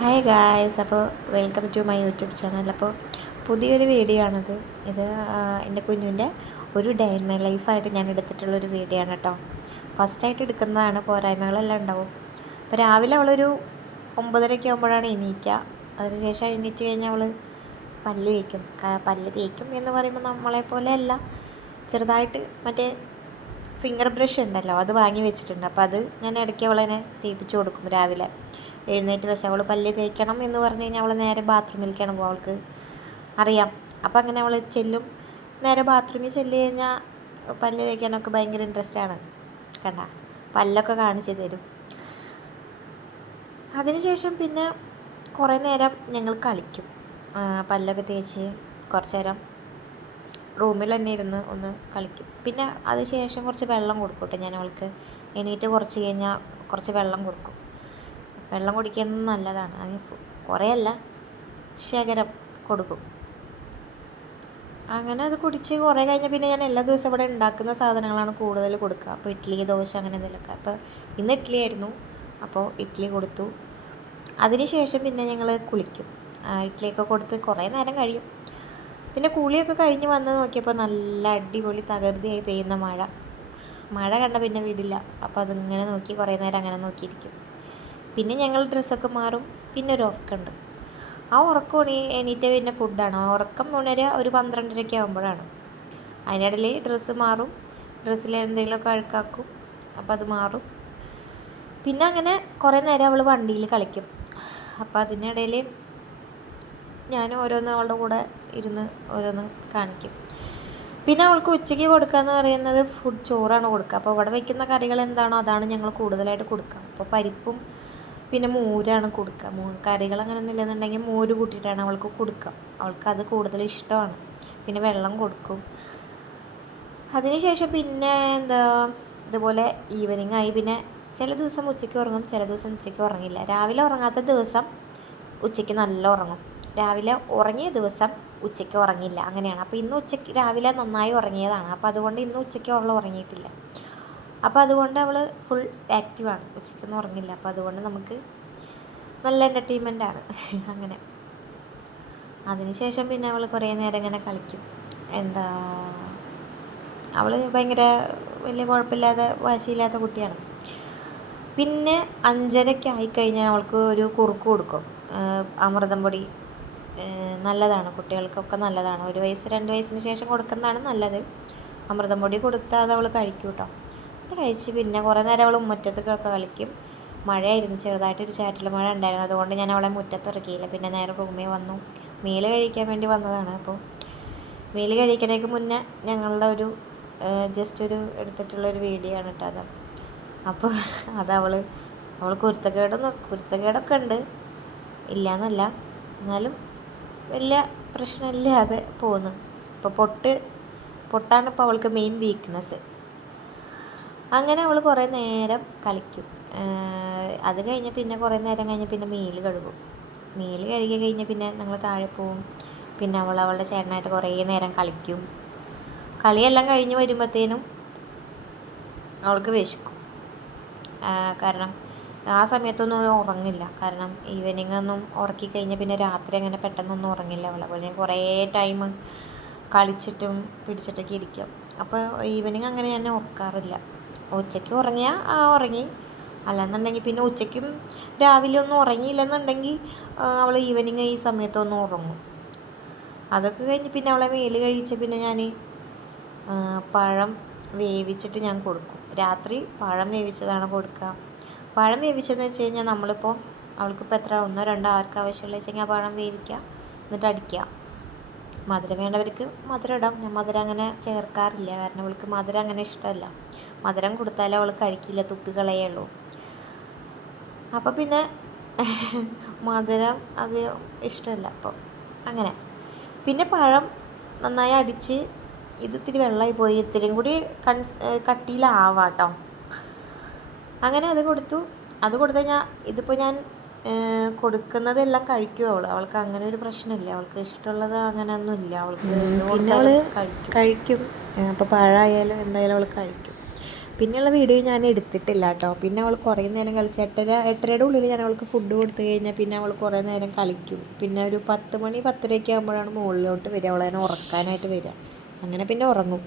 Hi guys, അപ്പോൾ welcome to my YouTube channel. അപ്പോൾ പുതിയൊരു വീഡിയോ ആണിത്. ഇത് എൻ്റെ കുഞ്ഞിൻ്റെ ഒരു ഡേ ഇൻ മൈ ലൈഫായിട്ട് ഞാൻ എടുത്തിട്ടുള്ളൊരു വീഡിയോ ആണ് കേട്ടോ. ഫസ്റ്റായിട്ട് എടുക്കുന്നതാണ്, പോരായ്മകളെല്ലാം ഉണ്ടാവും. അപ്പോൾ രാവിലെ അവളൊരു 9:30 ആകുമ്പോഴാണ് എണീക്കുക. അതിനുശേഷം എണീറ്റ് കഴിഞ്ഞാൽ അവൾ പല്ല് തേക്കും എന്ന് പറയുമ്പോൾ നമ്മളെപ്പോലെ അല്ല, ചെറുതായിട്ട് മറ്റേ ഫിംഗർ ബ്രഷ് ഉണ്ടല്ലോ, അത് വാങ്ങി വെച്ചിട്ടുണ്ട്. അപ്പോൾ അത് ഞാൻ ഇടയ്ക്ക് അവളതിനെ തേപ്പിച്ച് കൊടുക്കും രാവിലെ എഴുന്നേറ്റ്. പക്ഷെ അവൾ പല്ല് തേക്കണം എന്ന് പറഞ്ഞു കഴിഞ്ഞാൽ അവൾ നേരെ ബാത്റൂമിലേക്കാണ് പോകും, അവൾക്ക് അറിയാം. അപ്പം അങ്ങനെ അവൾ ചെല്ലും, നേരെ ബാത്റൂമിൽ ചെല്ല് കഴിഞ്ഞാൽ പല്ല് തേക്കാനൊക്കെ ഭയങ്കര ഇൻട്രസ്റ്റാണ്. കണ്ട പല്ലൊക്കെ കാണിച്ച് തരും. അതിനുശേഷം പിന്നെ കുറേ നേരം ഞങ്ങൾ കളിക്കും. പല്ലൊക്കെ തേച്ച് കുറച്ച് നേരം റൂമിൽ തന്നെ ഇരുന്ന് ഒന്ന് കളിക്കും. പിന്നെ അതിനുശേഷം കുറച്ച് വെള്ളം കൊടുക്കും കേട്ടോ ഞാൻ അവൾക്ക്. എണീറ്റ് കുറച്ച് കഴിഞ്ഞാൽ കുറച്ച് വെള്ളം കൊടുക്കും. വെള്ളം കുടിക്കുന്നത് നല്ലതാണ്. അത് കുറേയല്ല, ശകലം കൊടുക്കും. അങ്ങനെ അത് കുടിച്ച് കുറേ കഴിഞ്ഞാൽ പിന്നെ ഞാൻ എല്ലാ ദിവസവും ഇവിടെ ഉണ്ടാക്കുന്ന സാധനങ്ങളാണ് കൂടുതൽ കൊടുക്കുക. അപ്പോൾ ഇഡ്ഡലി, ദോശ അങ്ങനെ എന്തെങ്കിലുമൊക്കെ. അപ്പോൾ ഇന്ന് ഇഡ്ഡലി ആയിരുന്നു, അപ്പോൾ ഇഡ്ഡലി കൊടുത്തു. അതിനുശേഷം പിന്നെ ഞങ്ങൾ കുളിക്കും. ഇഡ്ഡലിയൊക്കെ കൊടുത്ത് കുറേ നേരം കഴിയും. പിന്നെ കുളിയൊക്കെ കഴിഞ്ഞ് വന്ന് നോക്കിയപ്പോൾ നല്ല അടിപൊളി തകൃതിയായി പെയ്യുന്ന മഴ കണ്ട പിന്നെ വിടില്ല. അപ്പോൾ അതിങ്ങനെ നോക്കി കുറേ നേരം അങ്ങനെ നോക്കിയിരിക്കും. പിന്നെ ഞങ്ങൾ ഡ്രസ്സൊക്കെ മാറും. പിന്നെ ഒരു ഉറക്കമുണ്ട്. ആ ഉറക്കം എണീറ്റ് പിന്നെ ഫുഡാണ്. ആ ഉറക്കം ഉണരുക ഒരു 12:30 ആകുമ്പോഴാണ്. അതിനിടയിൽ ഡ്രസ്സ് മാറും, ഡ്രസ്സിൽ എന്തെങ്കിലുമൊക്കെ അഴുക്കാക്കും, അപ്പോൾ അത് മാറും. പിന്നെ അങ്ങനെ കുറേ നേരം അവൾ വണ്ടിയിൽ കളിക്കും. അപ്പോൾ അതിനിടയിൽ ഞാൻ ഓരോന്ന് അവളുടെ കൂടെ ഇരുന്ന് ഓരോന്ന് കാണിക്കും. പിന്നെ അവൾക്ക് ഉച്ചയ്ക്ക് കൊടുക്കുകയെന്ന് പറയുന്നത് ചോറാണ് കൊടുക്കുക. അപ്പോൾ ഇവിടെ വയ്ക്കുന്ന കറികൾ എന്താണോ അതാണ് ഞങ്ങൾ കൂടുതലായിട്ട് കൊടുക്കുക. അപ്പോൾ പരിപ്പും പിന്നെ മോരാണ് കൊടുക്കുക. കറികൾ അങ്ങനെ ഒന്നും ഇല്ലെന്നുണ്ടെങ്കിൽ മോര് കൂട്ടിയിട്ടാണ് അവൾക്ക് കൊടുക്കുക. അവൾക്കത് കൂടുതൽ ഇഷ്ടമാണ്. പിന്നെ വെള്ളം കൊടുക്കും. അതിനുശേഷം പിന്നെ ഇതുപോലെ ഈവനിങ് ആയി. പിന്നെ ചില ദിവസം ഉച്ചയ്ക്ക് ഉറങ്ങും, ചില ദിവസം ഉച്ചയ്ക്ക് ഉറങ്ങില്ല. രാവിലെ ഉറങ്ങാത്ത ദിവസം ഉച്ചയ്ക്ക് നല്ല ഉറങ്ങും, രാവിലെ ഉറങ്ങിയ ദിവസം ഉച്ചയ്ക്ക് ഉറങ്ങില്ല, അങ്ങനെയാണ്. അപ്പോൾ ഇന്ന് രാവിലെ നന്നായി ഉറങ്ങിയതാണ്. അപ്പോൾ അതുകൊണ്ട് ഇന്ന് ഉച്ചയ്ക്ക് അവൾ ഉറങ്ങിയിട്ടില്ല. അപ്പോൾ അതുകൊണ്ട് അവൾ ഫുൾ ആക്റ്റീവാണ്, ഉച്ചയ്ക്കൊന്നും ഉറങ്ങില്ല. അപ്പോൾ അതുകൊണ്ട് നമുക്ക് നല്ല എൻ്റർടൈൻമെൻറ്റാണ് അങ്ങനെ. അതിനുശേഷം പിന്നെ അവൾ കുറേ നേരം ഇങ്ങനെ കളിക്കും. അവൾ ഭയങ്കര വലിയ കുഴപ്പമില്ലാതെ വാശിയില്ലാത്ത കുട്ടിയാണ്. പിന്നെ 5:30 ആയിക്കഴിഞ്ഞാൽ അവൾക്ക് ഒരു കുറുക്ക് കൊടുക്കും, അമൃതം പൊടി. നല്ലതാണ്, കുട്ടികൾക്കൊക്കെ നല്ലതാണ്. 1 വയസ്സ് 2 വയസ്സിന് ശേഷം കൊടുക്കുന്നതാണ് നല്ലത്. അമൃതം പൊടി കൊടുത്താൽ അത് അവൾ കഴിക്കും കേട്ടോ. അത് കഴിച്ച് പിന്നെ കുറേ നേരം അവൾ മുറ്റത്തൊക്കെ കളിക്കും. മഴയായിരുന്നു, ചെറുതായിട്ടൊരു ചാറ്റൽ മഴ ഉണ്ടായിരുന്നു. അതുകൊണ്ട് ഞാൻ അവളെ മുറ്റത്തിറക്കിയില്ല. പിന്നെ നേരെ റൂമിൽ വന്നു. മീൽ കഴിക്കാൻ വേണ്ടി വന്നതാണ്. അപ്പോൾ മീൽ കഴിക്കണേക്ക് മുന്നേ ഞങ്ങളുടെ ഒരു ജസ്റ്റ് എടുത്തിട്ടുള്ളൊരു വീഡിയോ ആണ് കേട്ടോ അത്. അപ്പോൾ അവൾ കുരുത്തക്കേടൊക്കെ ഉണ്ട്, ഇല്ലയെന്നല്ല, എന്നാലും വലിയ പ്രശ്നമില്ലാതെ പോകുന്നു. ഇപ്പോൾ പൊട്ടാണ് ഇപ്പോൾ അവൾക്ക് മെയിൻ വീക്ക്നെസ്. അങ്ങനെ അവൾ കുറേ നേരം കളിക്കും. അത് കഴിഞ്ഞ് പിന്നെ കുറേ നേരം കഴിഞ്ഞ് പിന്നെ മീൽ കഴുകി കഴിഞ്ഞ് പിന്നെ ഞങ്ങൾ താഴെ പോവും. പിന്നെ അവളുടെ ചേട്ടനായിട്ട് കുറേ നേരം കളിക്കും. കളിയെല്ലാം കഴിഞ്ഞ് വരുമ്പോഴത്തേനും അവൾക്ക് വിശക്കും. കാരണം ആ സമയത്തൊന്നും ഉറങ്ങില്ല. കാരണം ഈവനിങ് ഒന്നും ഉറക്കി കഴിഞ്ഞാൽ പിന്നെ രാത്രി അങ്ങനെ പെട്ടെന്നൊന്നും ഉറങ്ങില്ല അവൾ. അപ്പോൾ ഞാൻ കുറേ ടൈം കളിച്ചിട്ടും പിടിച്ചിട്ടൊക്കെ ഇരിക്കും. അപ്പോൾ ഈവനിങ് അങ്ങനെ ഞാൻ ഉറക്കാറില്ല. ഉച്ചയ്ക്ക് ഉറങ്ങിയാൽ ഉറങ്ങി, അല്ലെന്നുണ്ടെങ്കിൽ പിന്നെ ഉച്ചയ്ക്കും രാവിലെ ഒന്നും ഉറങ്ങിയില്ലെന്നുണ്ടെങ്കിൽ അവൾ ഈവനിങ് ഈ സമയത്തൊന്നും ഉറങ്ങും. അതൊക്കെ കഴിഞ്ഞ് പിന്നെ അവളെ മേല് കഴിച്ച് പിന്നെ ഞാൻ പഴം വേവിച്ചിട്ട് ഞാൻ കൊടുക്കും. രാത്രി പഴം വേവിച്ചതാണ് കൊടുക്കുക. പഴം വേവിച്ചതെന്ന് വെച്ച് കഴിഞ്ഞാൽ നമ്മളിപ്പോൾ അവൾക്കിപ്പോൾ എത്ര 1 2 ആർക്ക് ആവശ്യമുള്ള വെച്ചെങ്കിൽ ആ പഴം വേവിക്കുക, എന്നിട്ട് അടിക്കുക. മധുരം വേണ്ടവർക്ക് മധുരം ഇടാം. ഞാൻ മധുരം അങ്ങനെ ചേർക്കാറില്ല, കാരണം അവൾക്ക് മധുരം അങ്ങനെ ഇഷ്ടമല്ല. മധുരം കൊടുത്താലും അവൾ കഴിക്കില്ല, തുപ്പിക്കളയുള്ളൂ. അപ്പോൾ പിന്നെ മധുരം അത് ഇഷ്ടമല്ല. അപ്പോൾ അങ്ങനെ പിന്നെ പഴം നന്നായി അടിച്ച്, ഇത്തിരി വെള്ളമായി പോയി, ഇത്തിരിയും കൂടി കട്ടിയിലാവാട്ടോ. അങ്ങനെ അത് കൊടുത്തു കഴിഞ്ഞാൽ ഇതിപ്പോൾ ഞാൻ കൊടുക്കുന്നതെല്ലാം കഴിക്കും അവൾക്ക് അങ്ങനെ ഒരു പ്രശ്നമില്ല. അവൾക്ക് ഇഷ്ടമുള്ളത് അങ്ങനെയൊന്നുമില്ല, അവൾക്ക് പിന്നെ അവൾ കഴിക്കും. അപ്പോൾ പഴമായാലും എന്തായാലും അവൾ കഴിക്കും. പിന്നെയുള്ള വീഡിയോ ഞാൻ എടുത്തിട്ടില്ല കേട്ടോ. പിന്നെ അവൾ കുറേ നേരം കളിച്ച് 8:30 ഉള്ളിൽ ഞാൻ അവൾക്ക് ഫുഡ് കൊടുത്തു കഴിഞ്ഞാൽ പിന്നെ അവൾ കുറേ നേരം കളിക്കും. പിന്നെ ഒരു 10 മണി 10:30 ആകുമ്പോഴാണ് മുകളിലോട്ട് വരിക, അവളതിനെ ഉറക്കാനായിട്ട് വരിക. അങ്ങനെ പിന്നെ ഉറങ്ങും.